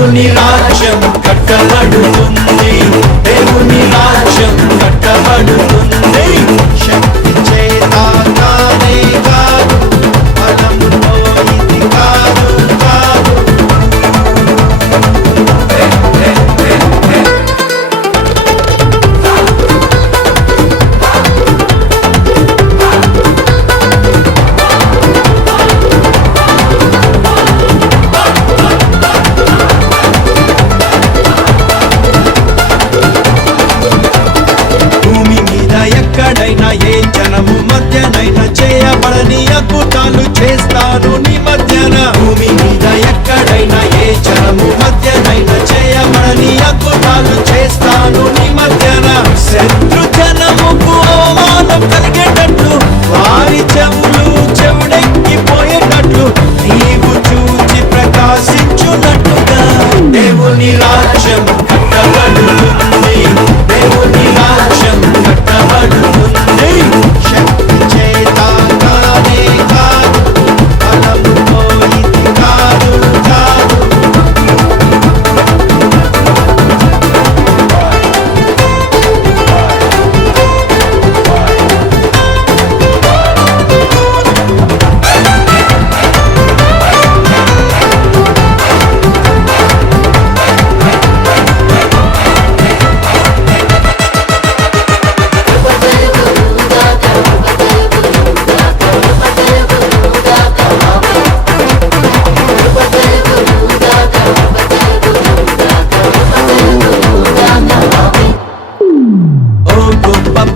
దేవుని రాజ్యం కట్టబడుతుంది, దేవుని రాజ్యం కట్టబడుతుంది. శక్తి చేత కానే కాదు, బలముతో ఇది కాదు కాదు. ఎక్కడైనా ఏ జనము మధ్యనైనా చేయబడని అద్భుతాలు చేస్తాను నీ మధ్యన. భూమి మీద ఎక్కడైనా ఏ జనము మధ్యనైనా చేయబడని అద్భుతాలు చేస్తాను నీ మధ్యన. శత్రు జనముకు అవమానం కలిగేటట్లు, వారి చెవులు చెవుడెక్కిపోయేటట్లు నీవు చూచి ప్రకాశించున్నట్టుగా దేవుని రాజ్యం కట్టబడుతుంది, దేవుని రాజ్యం కట్టబడుతుంది. శక్తి చేత కానే కాదు, బలముతో ఇది కాదు కాదు.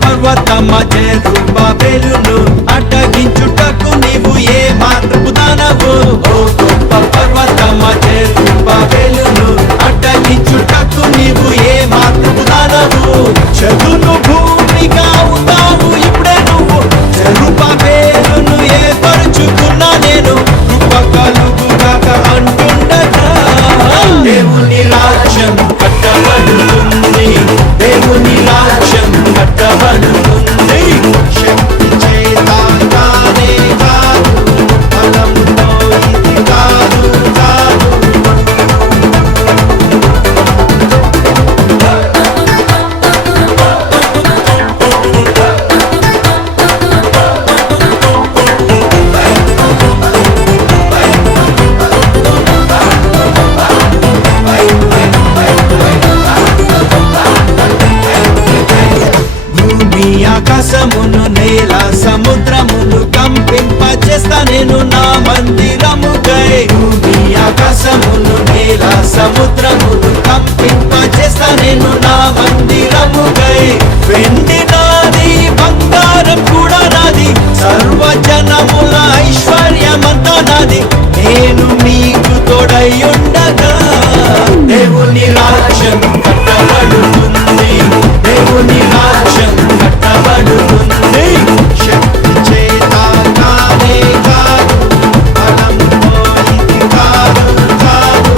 పర్వతమా జెరుబాబెలును అడ్డగించుటకు నీవు ఏ మాత్రపు దానవు. ఓ గొప్ప పర్వతమా జెరుబాబెలును అడ్డగించుటకు నీవు ఏ మాత్రపు దానవు. చదును భూమిగా ఉన్నావు ఇప్పుడే నువ్వు, జెరుబాబెలును ఏర్పరచుకున్నా నేను. కృప కలుగుగాక అంటుండగా దేవుని రాజ్యం కట్టబడుతుంది, దేవుని రాజ్యం కట్టబడుతుంది. శక్తి చేత కానే కాదు, బలముతో ఇది కాదు కాదు. భూమి ఆకాశమును నేల సముద్రమును కంపింపచేస్తా నేను నా మందిరముకై. భూమి ఆకాశమును నేల సముద్రమును కంపింపచేస్తా నేను నా మందిరముకై. వెండి నాది, బంగారం కూడా నాది, సర్వజనముల ఐశ్వర్యమంతా నాది. నేను మీకు తోడై ఉండగా దేవుని రాజ్యం కట్టబడుతుంది, దేవుని రాజ్యం కట్టబడుతుంది. శక్తి చేత కానే కాదు, బలముతో ఇది కాదు కాదు.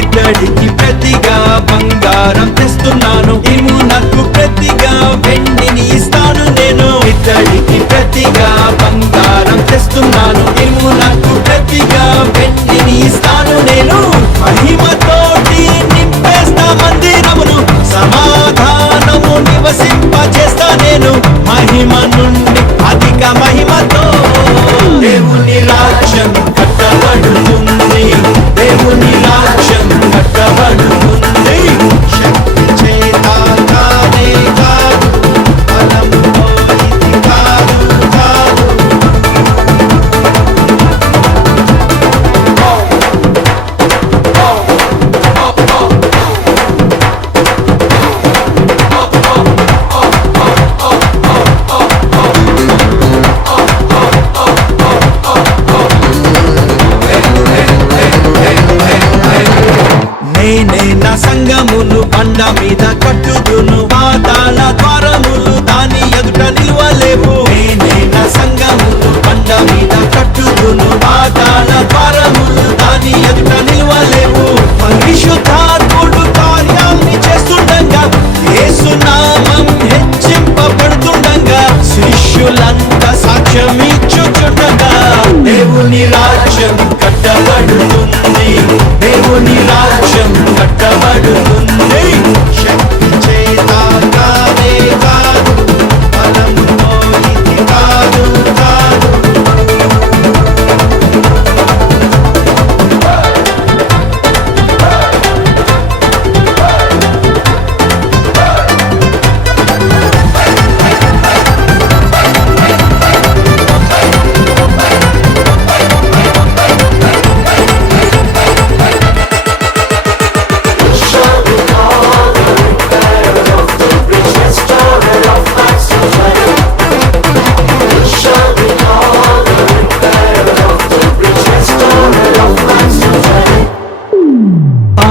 ఇతడికి ప్రతిగా బంగారం తెస్తున్నాను, ఇమునకు ప్రతిగా వెండిని ఇస్తాను నేను. ఇతడికి ప్రతిగా బంగారం తెస్తున్నాను, ఇమునకు ప్రతిగా వెండిని ఇస్తాను నేను. మహిమతోటి నింపేస్తా మందిరమును, సమాధానము నివసింపచేస్తా నేను. మహిమ నుండి అధిక మహిమతో దేవుని రాజ్యం కట్టబడుతుంది, దేవుని రాజ్యం కట్టబడుతుంది. శక్తి చేత కానే కాదు, బలముతో ఇది కాదు కాదు. నేనే నా సంగమును బండ మీద కట్టుదును, పాతాళ ద్వారములు దాని ఎదుట నిలువలేవు. నేనే నా సంగమును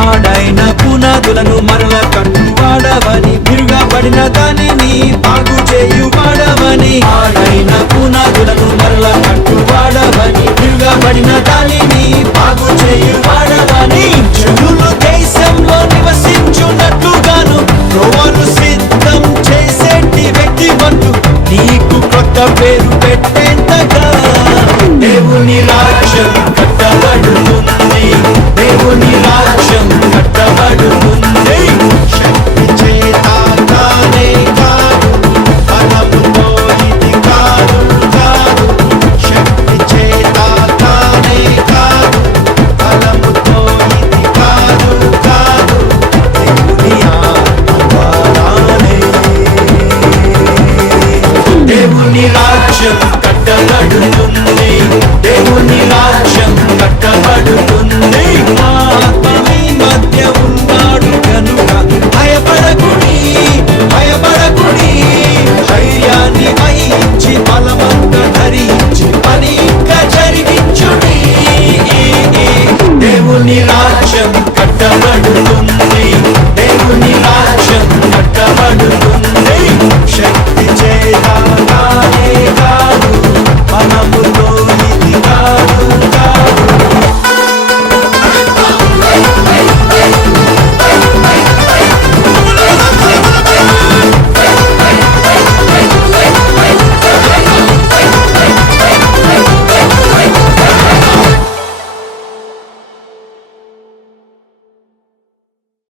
పాడైన పునాదులను మరల కట్టువాడవని, తిరుగబడిన దానిని బాగు చేయువాడవని. పాడైన పునాదులను మరల కట్టువాడవని, తిరుగబడిన దానిని బాగు చేయువాడవని. జనులు దేశంలో నివసించున్నట్లుగాను త్రోవలు సిద్ధం చేసేటి వ్యక్తివంతు, నీకు కొత్త పేరు పెట్టేంతగా దేవుని రాజ్యం కట్టబడుతుంది. దేవుని రాజ్యం కట్టబడుతుంది. శక్తి చేత కానే కాదు, బలముతో ఇది కాదు కాదు. శక్తి చేత కానే కాదు, బలముతో ఇది కాదు కాదు. దేవుని ఆత్మ ద్వారానే. దేవుని రాజ్యం కట్టబడుతుంది. దేవుని రాజ్యం కట్టబడుతుంది. ఆత్మ మీ మధ్య ఉన్నాడు కనుక భయపడకుడి, భయపడకుడి. ధైర్యాన్ని వహించి బలమంతా ధరించి పని ఇంకా జరిగించుడి. దేవుని రాజ్యం కట్టబడుతుంది.